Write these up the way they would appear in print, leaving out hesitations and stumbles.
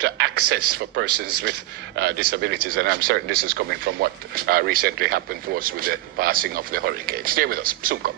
shelter access for persons with disabilities, and I'm certain this is coming from what recently happened to us with the passing of the hurricane. Stay with us. Soon come.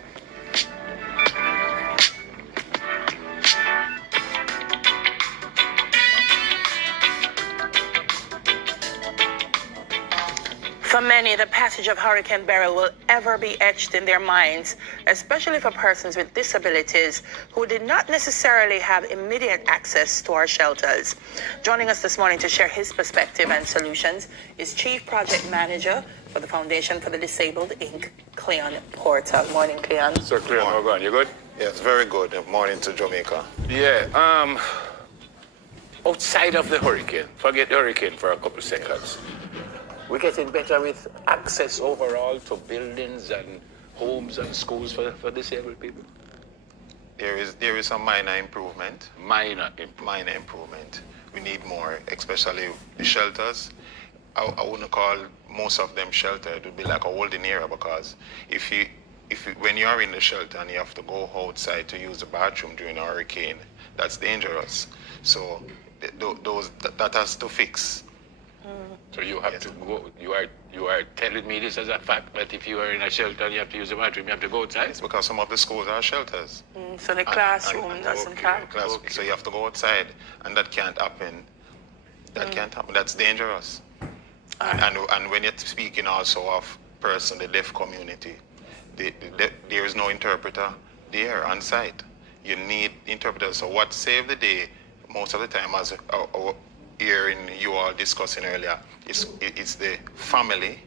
For many, the passage of Hurricane Beryl will ever be etched in their minds, especially for persons with disabilities who did not necessarily have immediate access to our shelters. Joining us this morning to share his perspective and solutions is Chief Project Manager for the Foundation for the Disabled, Inc., Cleon Porter. Morning, Cleon. Sir Cleon, how are you? Good? Yes, very good. Morning to Jamaica. Yeah, outside of the hurricane, forget the hurricane for a couple seconds. We're getting better with access overall to buildings and homes and schools for disabled people. There is a minor improvement. Minor improvement. Minor improvement. We need more, especially the shelters. I wouldn't call most of them shelter. It would be like a holding area, because when you are in the shelter and you have to go outside to use the bathroom during a hurricane, that's dangerous. So that has to fix. So you have to go. You are telling me this as a fact, that if you are in a shelter and you have to use the bathroom, you have to go outside? It's because some of the schools are shelters. So the classroom doesn't count. Okay. So you have to go outside, and that can't happen. That can't happen. That's dangerous. And when you're speaking also of the deaf community, there is no interpreter there on site. You need interpreters. So what saved the day most of the time, as hearing you all discussing earlier, it's the family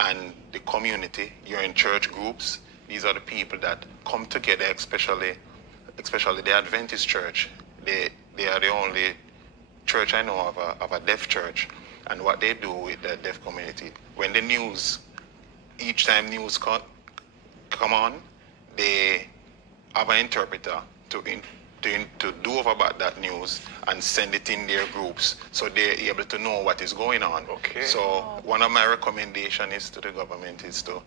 and the community. You're in church groups. These are the people that come together, especially the Adventist church. They are the only church I know of a deaf church. And what they do with the deaf community, when the news, each time news come on, they have an interpreter to do about that news and send it in their groups, so they're able to know what is going on. Okay. So one of my recommendations is to the government is to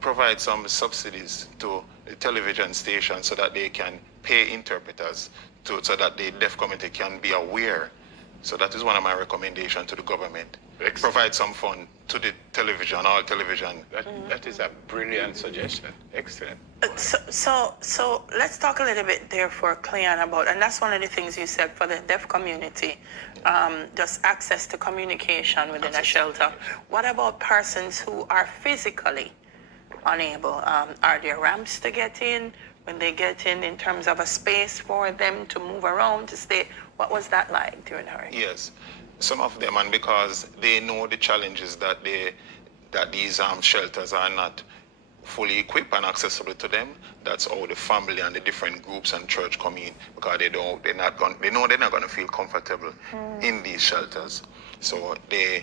provide some subsidies to the television station so that they can pay interpreters so that the deaf community can be aware. So that is one of my recommendations to the government. Excellent. Provide some fund to the television, all television. That is a brilliant suggestion. Excellent. So let's talk a little bit there for Cleon about, and that's one of the things you said for the deaf community, just access to communication within a shelter. What about persons who are physically unable? Are there ramps to get in? When they get in terms of a space for them to move around, to stay? What was that like during the hurricane? Yes, some of them, and because they know the challenges that these shelters are not fully equipped and accessible to them. That's how the family and the different groups and church come in, because they know they're not going to feel comfortable in these shelters. So the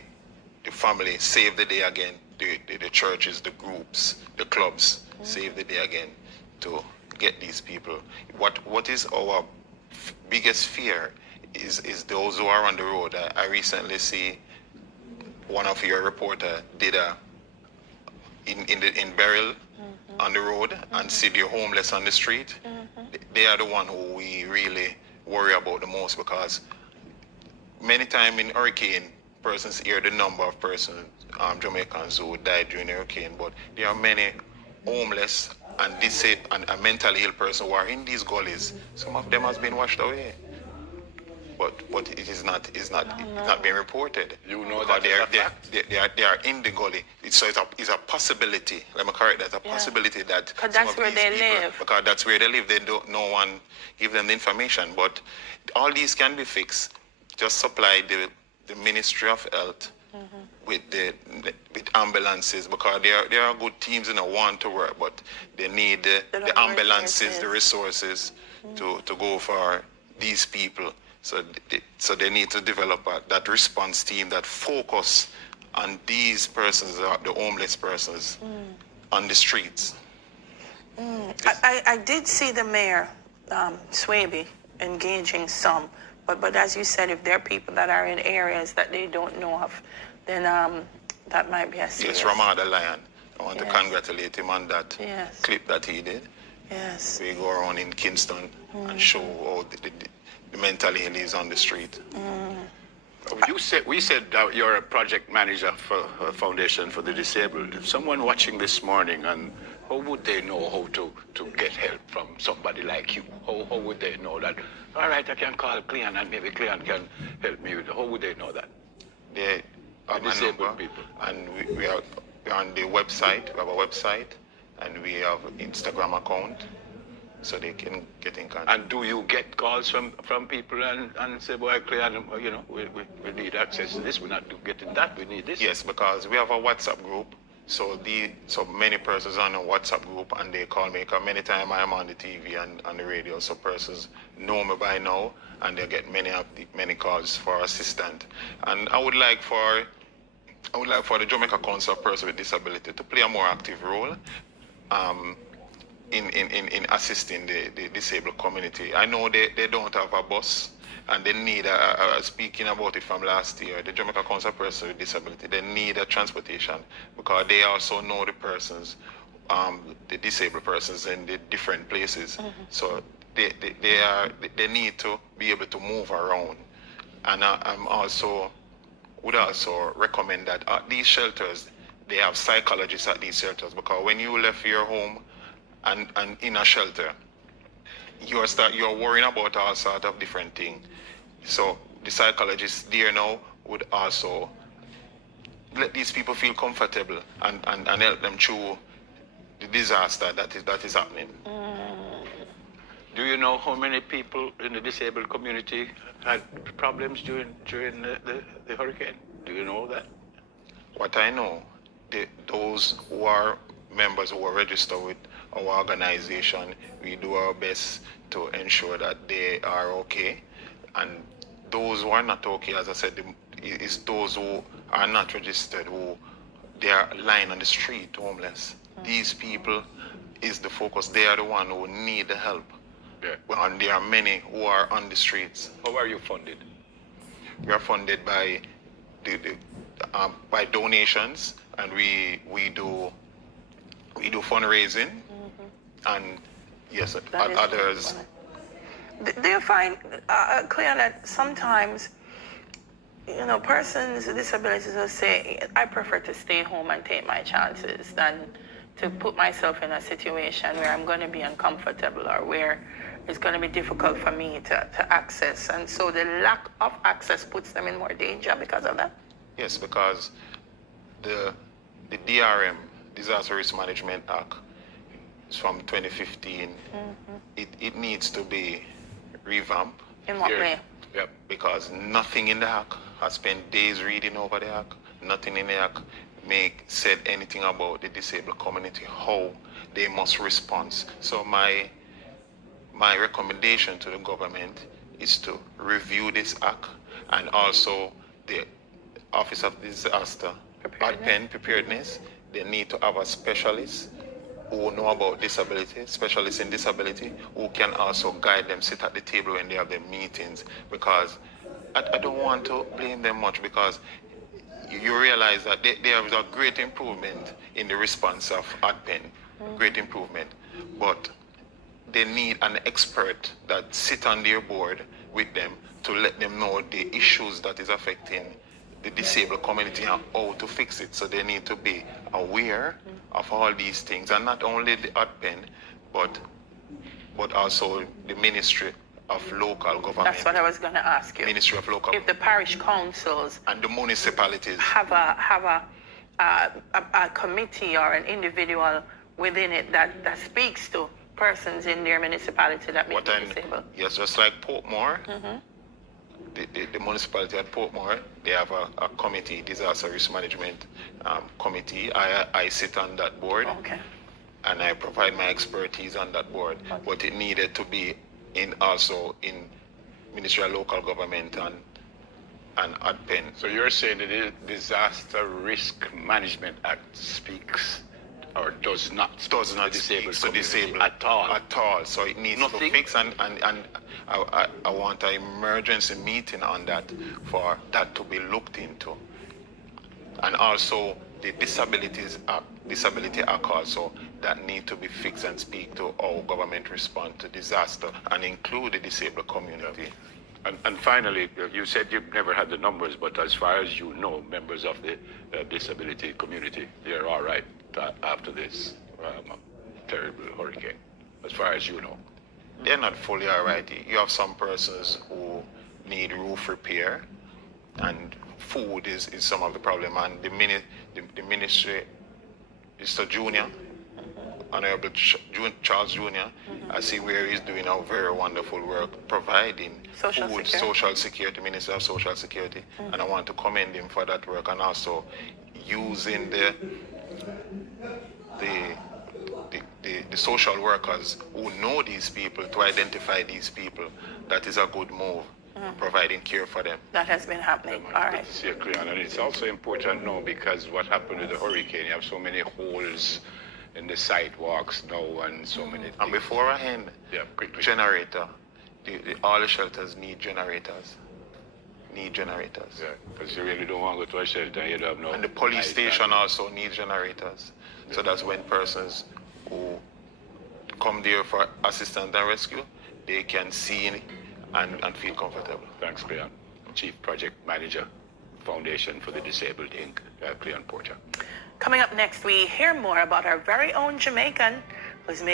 family save the day again. The churches, the groups, the clubs save the day again to get these people. What is our biggest fear is those who are on the road. I recently see one of your reporter did in Beryl on the road and see the homeless on the street. They are the one who we really worry about the most, because many times in hurricane, persons hear the number of persons, Jamaicans who died during the hurricane, but there are many homeless and mentally ill persons who are in these gullies. Some of them has been washed away, but it is not being reported. You know that they are in the gully. It's a possibility. Let me correct that. A possibility that because that's where they live. Because that's where they live. No one give them the information. But all these can be fixed. Just supply the Ministry of Health with ambulances, because there are good teams in want to work, but they need the ambulances, the resources to go for these people. So they need to develop that response team that focus on these persons, the homeless persons on the streets. I did see the mayor, Swaby, engaging some, but as you said, if there are people that are in areas that they don't know of, then that might be a serious. Yes, Ramada Lion. I want to congratulate him on that clip that he did. Yes. We go around in Kingston and show how the mentally ill is on the street. We said that you're a project manager for a foundation for the disabled. If someone watching this morning, and how would they know how to get help from somebody like you? How would they know that? All right, I can call Cleon and maybe Cleon can help me with it. How would they know that? They are my disabled number, people. and we are on the website. We have a website, and we have Instagram account, so they can get in contact. And do you get calls from people and say, boy, Cleon, you know, we need access to this, we're not getting that, we need this? Yes, because we have a WhatsApp group. So many persons on a WhatsApp group, and they call me, because many times I am on the TV and on the radio, so persons know me by now, and they get many calls for assistance. And I would like for the Jamaica Council of Persons with Disability to play a more active role in assisting the disabled community. I know they don't have a bus, and they need speaking about it from last year, the Jamaica Council of Persons with Disability, they need a transportation, because they also know the persons, the disabled persons in the different places. So they need to be able to move around. And would also recommend that at these shelters, they have psychologists at these shelters, because when you left your home and in a shelter, you're worrying about all sorts of different things. So the psychologists there now would also let these people feel comfortable and help them through the disaster that is happening. Do you know how many people in the disabled community had problems during the hurricane? Do you know that? What I know, those who are members who are registered with our organization, we do our best to ensure that they are okay. And those who are not okay, as I said, it's those who are not registered, who they are lying on the street, homeless. These people is the focus. They are the one who need the help. Yeah. And there are many who are on the streets. How are you funded? We are funded by by donations, and we do fundraising, and yes, others. Do you find, Cleon, that sometimes, you know, persons with disabilities will say, I prefer to stay home and take my chances than to put myself in a situation where I'm going to be uncomfortable or where it's going to be difficult for me to access. And so the lack of access puts them in more danger because of that? Yes, because the DRM, Disaster Risk Management Act, is from 2015. It needs to be revamped. In what way? Yep. Because nothing in the act, I spent days reading over the act, nothing in the act said anything about the disabled community, how they must respond. So my recommendation to the government is to review this act, and also the Office of Disaster Preparedness, they need to have a specialist who know about disability, specialists in disability, who can also guide them, sit at the table when they have their meetings, because I don't want to blame them much, because you realize that there is a great improvement in the response of ADPEN, great improvement, but they need an expert that sit on their board with them to let them know the issues that is affecting the disabled community and how to fix it. So they need to be aware of all these things, and not only the ADPEN, but also the Ministry of Local Government. That's what I was going to ask you. Ministry of Local If the parish councils and the municipalities have a committee or an individual within it that speaks to persons in their municipality that may be disabled. Yes, just like Portmore, the municipality at Portmore, they have a committee, Disaster Risk Management Committee. I sit on that board, and I provide my expertise on that board. But it needed to be also in Ministry of Local Government and ADPEN. So you're saying that the Disaster Risk Management Act speaks or does not speak to disabled at all. At all. So it needs to fix, and I want an emergency meeting on that for that to be looked into. And also the Disability Act also, that need to be fixed and speak to how government respond to disaster and include the disabled community. And finally, you said you've never had the numbers, but as far as you know, members of the disability community, they're all right after this terrible hurricane, as far as you know. They're not fully all right. You have some persons who need roof repair, and food is some of the problem. And the ministry, Mr. Junior, Honorable Charles Jr., I see where he's doing a very wonderful work providing Social food, Security. Social Security, Minister of Social Security, and I want to commend him for that work, and also using the social workers who know these people to identify these people. That is a good move, providing care for them. That has been happening. All right. Yeah, Cleon. And it's also important now because what happened with the hurricane, you have so many holes in the sidewalks now and so many things. And before I end, Yeah, quickly. generator. All the shelters need generators. Yeah, because you really don't want to go to a shelter and you don't have no... and the police lights station on. also needs generators. So that's when persons who come there for assistance and rescue, they can see and feel comfortable. Thanks, Cleon. Chief Project Manager, Foundation for the Disabled, Inc., Cleon Porter. Coming up next, we hear more about our very own Jamaican who's making